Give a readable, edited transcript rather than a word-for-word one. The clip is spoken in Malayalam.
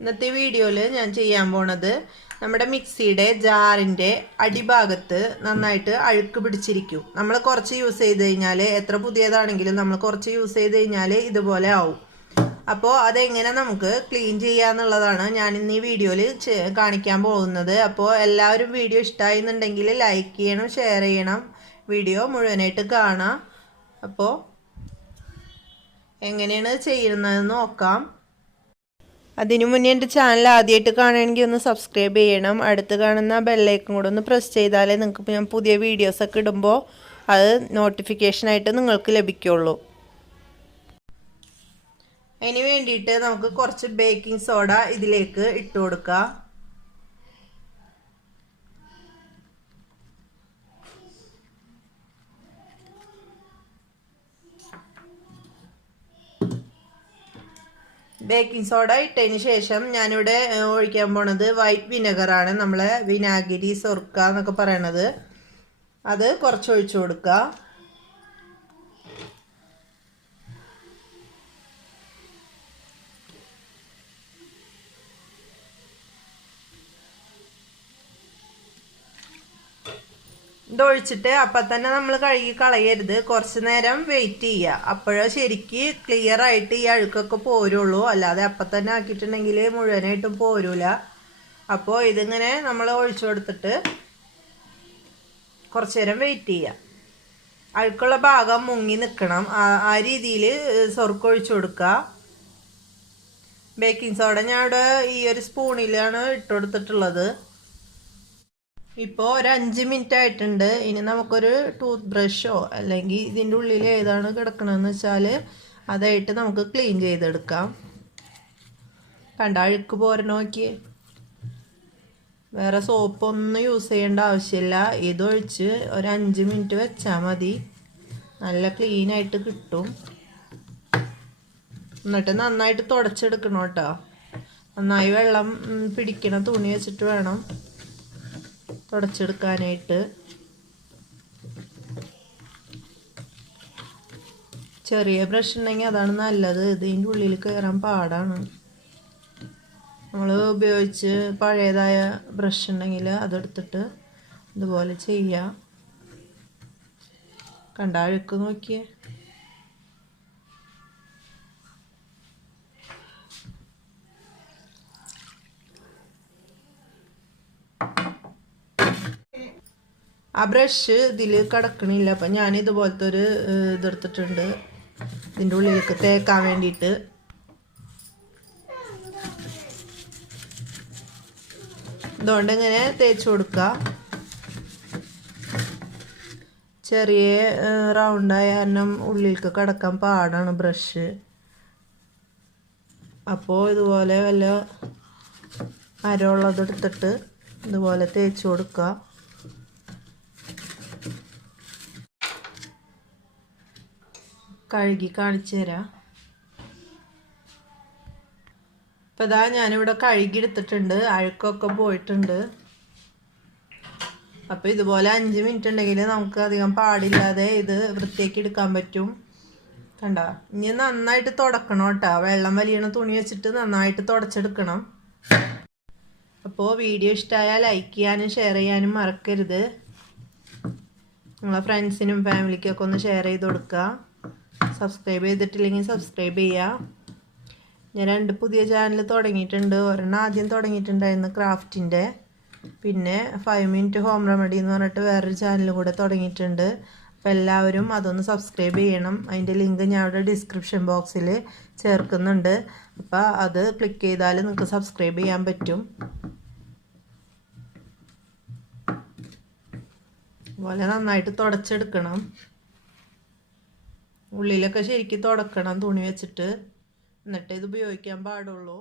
ഇന്നത്തെ വീഡിയോയിൽ ഞാൻ ചെയ്യാൻ പോണത് നമ്മുടെ മിക്സിയുടെ ജാറിൻ്റെ അടിഭാഗത്ത് നന്നായിട്ട് അഴുക്ക് പിടിച്ചിരിക്കും. നമ്മൾ കുറച്ച് യൂസ് ചെയ്ത് കഴിഞ്ഞാൽ, എത്ര പുതിയതാണെങ്കിലും നമ്മൾ കുറച്ച് യൂസ് ചെയ്ത് കഴിഞ്ഞാൽ ഇതുപോലെ ആവും. അപ്പോൾ അതെങ്ങനെ നമുക്ക് ക്ലീൻ ചെയ്യാന്നുള്ളതാണ് ഞാൻ ഇന്ന് ഈ വീഡിയോയിൽ കാണിക്കാൻ പോകുന്നത്. അപ്പോൾ എല്ലാവരും വീഡിയോ ഇഷ്ടമായി എന്നുണ്ടെങ്കിൽ ലൈക്ക് ചെയ്യണം, ഷെയർ ചെയ്യണം, വീഡിയോ മുഴുവനായിട്ട് കാണാം. അപ്പോൾ എങ്ങനെയാണ് ചെയ്യുന്നതെന്ന് നോക്കാം. അതിനു മുന്നേ എൻ്റെ ചാനൽ ആദ്യമായിട്ട് കാണുകയാണെങ്കിൽ ഒന്ന് സബ്സ്ക്രൈബ് ചെയ്യണം. അടുത്ത് കാണുന്ന ബെല്ലൈക്കൺ കൂടെ ഒന്ന് പ്രസ് ചെയ്താലേ നിങ്ങൾക്ക് ഞാൻ പുതിയ വീഡിയോസൊക്കെ ഇടുമ്പോൾ അത് നോട്ടിഫിക്കേഷനായിട്ട് നിങ്ങൾക്ക് ലഭിക്കുള്ളൂ. അതിന് വേണ്ടിയിട്ട് നമുക്ക് കുറച്ച് ബേക്കിംഗ് സോഡ ഇതിലേക്ക് ഇട്ട് കൊടുക്കാം. ബേക്കിംഗ് സോഡ ഇട്ടതിന് ശേഷം ഞാനിവിടെ ഒഴിക്കാൻ പോണത് വൈറ്റ് വിനെഗറാണ്. നമ്മളെ വിനാഗിരി സൊർക്ക എന്നൊക്കെ പറയണത്. അത് കുറച്ച് ഒഴിച്ചു കൊടുക്കുക. ഇതൊഴിച്ചിട്ട് അപ്പം തന്നെ നമ്മൾ കഴുകി കളയരുത്. കുറച്ച് നേരം വെയിറ്റ് ചെയ്യുക. അപ്പോഴേ ശരിക്ക് ക്ലിയർ ആയിട്ട് ഈ അഴുക്കൊക്കെ പോരുള്ളൂ. അല്ലാതെ അപ്പം തന്നെ ആക്കിയിട്ടുണ്ടെങ്കിൽ മുഴുവനായിട്ടും പോരൂല. അപ്പോൾ ഇതിങ്ങനെ നമ്മൾ ഒഴിച്ചു കൊടുത്തിട്ട് കുറച്ച് നേരം വെയിറ്റ് ചെയ്യുക. അഴുക്കുള്ള ഭാഗം മുങ്ങി നിൽക്കണം. ആ രീതിയിൽ സൊർക്ക് ഒഴിച്ചു കൊടുക്കുക. ബേക്കിംഗ് സോഡ ഞാൻ ഇവിടെ ഈ ഒരു സ്പൂണിലാണ് ഇട്ട് കൊടുത്തിട്ടുള്ളത്. ഇപ്പോൾ ഒരു 5 മിനിറ്റ് ആയിട്ടുണ്ട്. ഇനി നമുക്കൊരു ടൂത്ത് ബ്രഷോ അല്ലെങ്കിൽ ഇതിൻ്റെ ഉള്ളിൽ ഏതാണ് കിടക്കണമെന്ന് വെച്ചാൽ അതായിട്ട് നമുക്ക് ക്ലീൻ ചെയ്തെടുക്കാം. കണ്ട അഴുക്ക് പോരണ നോക്കി. വേറെ സോപ്പൊന്നും യൂസ് ചെയ്യേണ്ട ആവശ്യമില്ല. ഇതൊഴിച്ച് ഒരു 5 മിനിറ്റ് വെച്ചാൽ മതി. നല്ല ക്ലീനായിട്ട് കിട്ടും. എന്നിട്ട് നന്നായിട്ട് തുടച്ചെടുക്കണം കേട്ടോ. നന്നായി വെള്ളം പിടിക്കണ തുണി വെച്ചിട്ട് വേണം തുടച്ചെടുക്കാനായിട്ട്. ചെറിയ ബ്രഷ് ഉണ്ടെങ്കിൽ അതാണ് നല്ലത്. ഇതിൻ്റെ ഉള്ളിൽ കയറാൻ പാടാണ്. നമ്മൾ ഉപയോഗിച്ച് പഴയതായ ബ്രഷ് ഉണ്ടെങ്കിൽ അതെടുത്തിട്ട് ഇതുപോലെ ചെയ്യാം. കണ്ട അഴുക്ക് നോക്കിയേ. ആ ബ്രഷ് ഇതിൽ കിടക്കണില്ല. അപ്പം ഞാൻ ഇതുപോലത്തെ ഒരു ഇതെടുത്തിട്ടുണ്ട് ഇതിൻ്റെ ഉള്ളിലേക്ക് തേക്കാൻ വേണ്ടിയിട്ട്. ഇതുകൊണ്ട് ഇങ്ങനെ തേച്ച് കൊടുക്കുക. ചെറിയ റൗണ്ടായ കാരണം ഉള്ളിലേക്ക് കിടക്കാൻ പാടാണ് ബ്രഷ്. അപ്പോൾ ഇതുപോലെ വല്ല അരമുള്ളതെടുത്തിട്ട് ഇതുപോലെ തേച്ച് കൊടുക്കുക. കഴുകി കാണിച്ചു തരാം. അപ്പം ഇതാ ഞാനിവിടെ കഴുകി എടുത്തിട്ടുണ്ട്. അഴുക്കൊക്കെ പോയിട്ടുണ്ട്. അപ്പോൾ ഇതുപോലെ 5 മിനിറ്റ് ഉണ്ടെങ്കിൽ നമുക്ക് അധികം പാടില്ലാതെ ഇത് വൃത്തിയാക്കി എടുക്കാൻ പറ്റും. കണ്ട ഇനി നന്നായിട്ട് തുടക്കണം കേട്ടോ. വെള്ളം വലിയണ തുണി വെച്ചിട്ട് നന്നായിട്ട് തുടച്ചെടുക്കണം. അപ്പോൾ വീഡിയോ ഇഷ്ടമായാൽ ലൈക്ക് ചെയ്യാനും ഷെയർ ചെയ്യാനും മറക്കരുത്. നിങ്ങളെ ഫ്രണ്ട്സിനും ഫാമിലിക്കൊക്കെ ഒന്ന് ഷെയർ ചെയ്ത് കൊടുക്കുക. സബ്സ്ക്രൈബ് ചെയ്തിട്ടില്ലെങ്കിൽ സബ്സ്ക്രൈബ് ചെയ്യുക. ഞാൻ 2 പുതിയ ചാനൽ തുടങ്ങിയിട്ടുണ്ട്. ഒരെണ്ണം ആദ്യം തുടങ്ങിയിട്ടുണ്ടായിരുന്നു ക്രാഫ്റ്റിൻ്റെ. പിന്നെ 5 മിനിറ്റ് ഹോം റെമഡി എന്ന് പറഞ്ഞിട്ട് വേറൊരു ചാനൽ കൂടെ തുടങ്ങിയിട്ടുണ്ട്. അപ്പോൾ എല്ലാവരും അതൊന്ന് സബ്സ്ക്രൈബ് ചെയ്യണം. അതിൻ്റെ ലിങ്ക് ഞാൻ അവിടെ ഡിസ്ക്രിപ്ഷൻ ബോക്സിൽ ചേർക്കുന്നുണ്ട്. അപ്പോൾ അത് ക്ലിക്ക് ചെയ്താൽ നിങ്ങൾക്ക് സബ്സ്ക്രൈബ് ചെയ്യാൻ പറ്റും. അതുപോലെ നന്നായിട്ട് തുടച്ചെടുക്കണം. ഉള്ളിലൊക്കെ ശരിക്കും തുടക്കണം തുണി വെച്ചിട്ട്. എന്നിട്ട് ഇത് ഉപയോഗിക്കാൻ പാടുള്ളൂ.